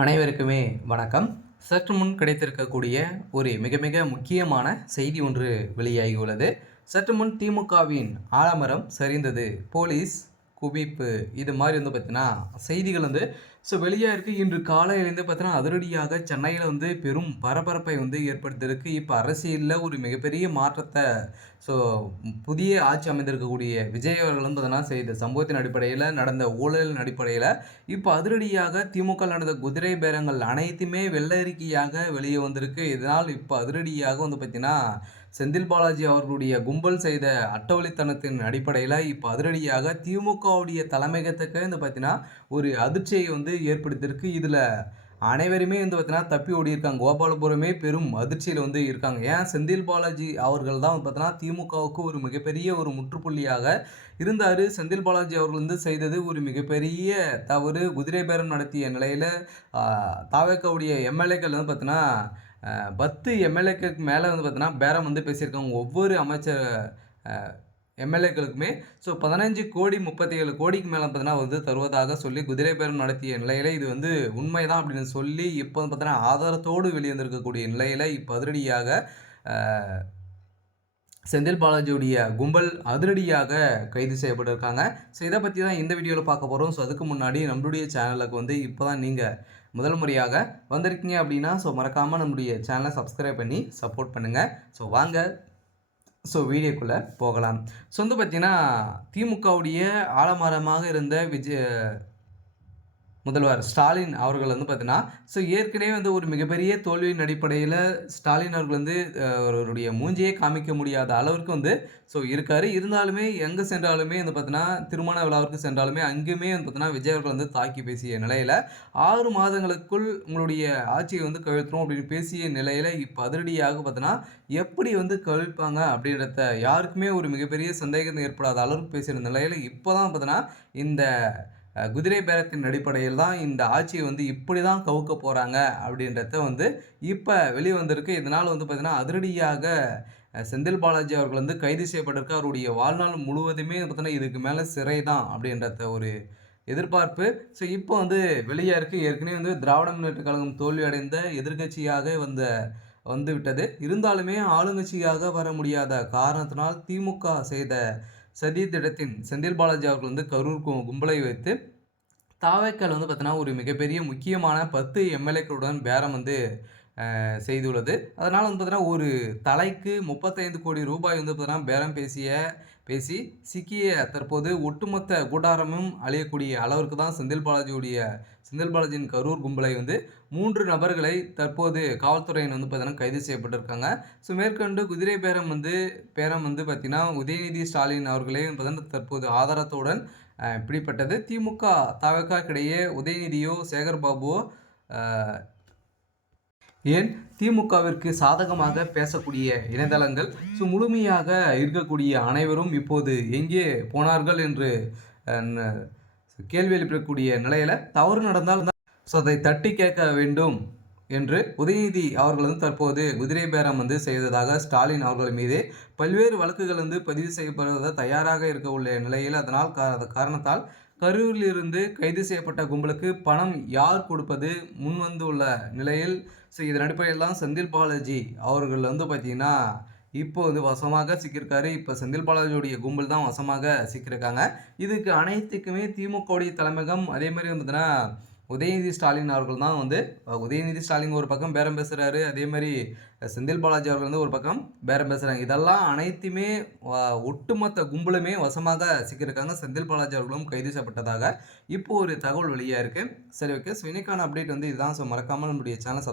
அனைவருக்குமே வணக்கம். சற்று முன் கிடைத்திருக்கக்கூடிய ஒரு மிக மிக முக்கியமான செய்தி ஒன்று வெளியாகியுள்ளது. சற்று முன் திமுகவின் ஆலமரம் சரிந்தது, போலீஸ் குவிப்பு, இது மாதிரி பார்த்தீங்கன்னா செய்திகள் வெளியாயிருக்கு. இன்று காலையிலேருந்து பார்த்தீங்கன்னா அதிரடியாக சென்னையில் பெரும் பரபரப்பை ஏற்படுத்தியிருக்கு. இப்போ அரசியலில் ஒரு மிகப்பெரிய மாற்றத்தை ஸோ புதிய ஆட்சி அமைந்திருக்கக்கூடிய விஜய் அவர்கள் பார்த்தீங்கன்னா செய்த சம்பவத்தின் அடிப்படையில், நடந்த ஊழலின் அடிப்படையில் இப்போ அதிரடியாக திமுக நடந்த குதிரை பேரங்கள் அனைத்துமே வெள்ளை அறிக்கையாக வெளியே வந்திருக்கு. இதனால் இப்போ அதிரடியாக பார்த்தீங்கன்னா செந்தில் பாலாஜி அவர்களுடைய கும்பல் செய்த அட்டவழித்தனத்தின் அடிப்படையில் இப்போ அதிரடியாக திமுகவுடைய தலைமையகத்துக்கு பார்த்தீங்கன்னா ஒரு அதிர்ச்சியை ஏற்படுத்தியிருக்கு. இதில் அனைவருமே பார்த்தீங்கன்னா தப்பி ஓடியிருக்காங்க. கோபாலபுரமே பெரும் அதிர்ச்சியில் இருக்காங்க. ஏன் செந்தில் பாலாஜி அவர்கள் தான் பார்த்தீங்கன்னா திமுகவுக்கு ஒரு மிகப்பெரிய ஒரு முற்றுப்புள்ளியாக இருந்தார். செந்தில் பாலாஜி அவர்கள் செய்தது ஒரு மிகப்பெரிய தவறு. குதிரை பேரம் நடத்திய நிலையில் தாவேக்காவுடைய எம்எல்ஏக்கள் பார்த்தீங்கன்னா 10 எம்எல்ஏக்களுக்கு மேலே பார்த்தீங்கன்னா பேரம் பேசியிருக்காங்க. ஒவ்வொரு அமைச்சர் எம்எல்ஏக்களுக்குமே 15 கோடி 37 கோடிக்கு மேலே பார்த்தீங்கன்னா தருவதாக சொல்லி குதிரை பேரம் நடத்திய நிலையில் இது உண்மைதான் அப்படின்னு சொல்லி இப்போ பார்த்தீங்கன்னா ஆதாரத்தோடு வெளிவந்திருக்கக்கூடிய நிலையில் இப்போ அதிரடியாக செந்தில் பாலாஜியுடைய கும்பல் அதிரடியாக கைது செய்யப்பட்டிருக்காங்க. ஸோ இதை பற்றி தான் இந்த வீடியோவில் பார்க்க போகிறோம். ஸோ அதுக்கு முன்னாடி நம்மளுடைய சேனலுக்கு இப்போ தான் நீங்கள் முதல் முறையாக வந்திருக்கீங்க அப்படின்னா மறக்காமல் நம்மளுடைய சேனலை சப்ஸ்கிரைப் பண்ணி சப்போர்ட் பண்ணுங்கள். வாங்க வீடியோக்குள்ளே போகலாம். பார்த்தீங்கன்னா திமுகவுடைய ஆலமரமாக இருந்த முதல்வர் ஸ்டாலின் அவர்கள் பார்த்தீங்கன்னா ஏற்கனவே ஒரு மிகப்பெரிய தோல்வியின் அடிப்படையில் ஸ்டாலின் அவர்கள் அவருடைய மூஞ்சியே காமிக்க முடியாத அளவிற்கு இருக்காரு. இருந்தாலுமே எங்கே சென்றாலுமே பார்த்தீங்கன்னா திருமண விழாவிற்கு சென்றாலுமே அங்கேயுமே பார்த்தீங்கன்னா விஜய் அவர்கள் தாக்கி பேசிய நிலையில் 6 மாதங்களுக்குள் உங்களுடைய ஆட்சியை கவிழ்த்துரும் அப்படின்னு பேசிய நிலையில் இப்போ அதிரடியாக பார்த்தீங்கன்னா எப்படி கவிழ்ப்பாங்க அப்படின்றத யாருக்குமே ஒரு மிகப்பெரிய சந்தேகம் ஏற்படாத அளவுக்கு பேசிய நிலையில் இப்போ தான் பார்த்தீங்கன்னா இந்த குதிரை பேரத்தின் அடிப்படையில் தான் இந்த ஆட்சியை இப்படி தான் கவுக்க போகிறாங்க அப்படின்றத இப்போ வெளிவந்திருக்கு. இதனால் பார்த்தீங்கன்னா அதிரடியாக செந்தில் பாலாஜி அவர்கள் கைது செய்யப்பட்டிருக்கு. அவருடைய வாழ்நாள் முழுவதுமே பார்த்தீங்கன்னா இதுக்கு மேலே சிறை தான் அப்படின்றத ஒரு எதிர்பார்ப்பு இப்போ வெளியாக இருக்குது. ஏற்கனவே திராவிட முன்னேற்ற கழகம் தோல்வி அடைந்த எதிர்கட்சியாக வந்துவிட்டது. இருந்தாலுமே ஆளுங்கட்சியாக வர முடியாத காரணத்தினால் திமுக செய்த சதி திட்டத்தின் செந்தில் பாலாஜி அவர்கள் கரூர் கும்பலை வைத்து தாவேக்கால் பார்த்தீங்கன்னா ஒரு மிகப்பெரிய முக்கியமான 10 எம்எல்ஏக்களுடன் பேரம் செய்துள்ளது. அதனால் பார்த்தீங்கன்னா ஒரு தலைக்கு 35 கோடி ரூபாய் பார்த்தீங்கன்னா பேரம் பேசி சிக்கிய தற்போது ஒட்டுமொத்த கூடாரமும் அழியக்கூடிய அளவிற்கு தான் செந்தில் பாலாஜியின் கரூர் கும்பலை 3 நபர்களை தற்போது காவல்துறையின் பார்த்தீங்கன்னா கைது செய்யப்பட்டிருக்காங்க. மேற்கொண்டு குதிரை பேரம் பார்த்தீங்கன்னா உதயநிதி ஸ்டாலின் அவர்களே பார்த்தீங்கன்னா தற்போது ஆதாரத்துடன் பிடிப்பட்டது. திமுக தவகக்கிடையே உதயநிதியோ சேகர்பாபுவோ ஏன் திமுகவிற்கு சாதகமாக பேசக்கூடிய இணையதளங்கள் முழுமையாக இருக்கக்கூடிய அனைவரும் இப்போது எங்கே போனார்கள் என்று கேள்வி எழுப்பக்கூடிய நிலையில் தவறு நடந்தால் அதை தட்டி கேட்க வேண்டும் என்று உதயநிதி அவர்கள் தற்போது குதிரை பேரம் செய்ததாக ஸ்டாலின் அவர்கள் மீது பல்வேறு வழக்குகள் பதிவு செய்யப்படுவதாக தயாராக இருக்க உள்ள நிலையில் அதனால் காரணத்தால் கரூரிலிருந்து கைது செய்யப்பட்ட கும்பலுக்கு பணம் யார் கொடுப்பது முன்வந்துள்ள நிலையில் இதன் அடிப்படையில் தான் செந்தில் பாலாஜி அவர்கள் பார்த்தீங்கன்னா இப்போ வசமாக சிக்கியிருக்காரு. இப்போ செந்தில் பாலாஜியுடைய கும்பல் தான் வசமாக சிக்கியிருக்காங்க. இதுக்கு அனைத்துக்குமே திமுகவுடைய தலைமையகம் அதே மாதிரி பார்த்தீங்கன்னா உதயநிதி ஸ்டாலின் அவர்கள் தான் உதயநிதி ஸ்டாலின் ஒரு பக்கம் பேரம் பேசுகிறாரு. அதே மாதிரி செந்தில் பாலாஜி அவர்கள் ஒரு பக்கம் பேரம் பேசுகிறாங்க. இதெல்லாம் அனைத்துமே ஒட்டுமொத்த கும்பலுமே வசமாக சிக்கியிருக்காங்க. செந்தில் பாலாஜி அவர்களும் கைது செய்யப்பட்டதாக இப்போ ஒரு தகவல் வெளியாக இருக்குது. சரி, ஓகே. இன்னைக்கான அப்டேட் இதுதான். மறக்காமல் நம்முடைய சேனல்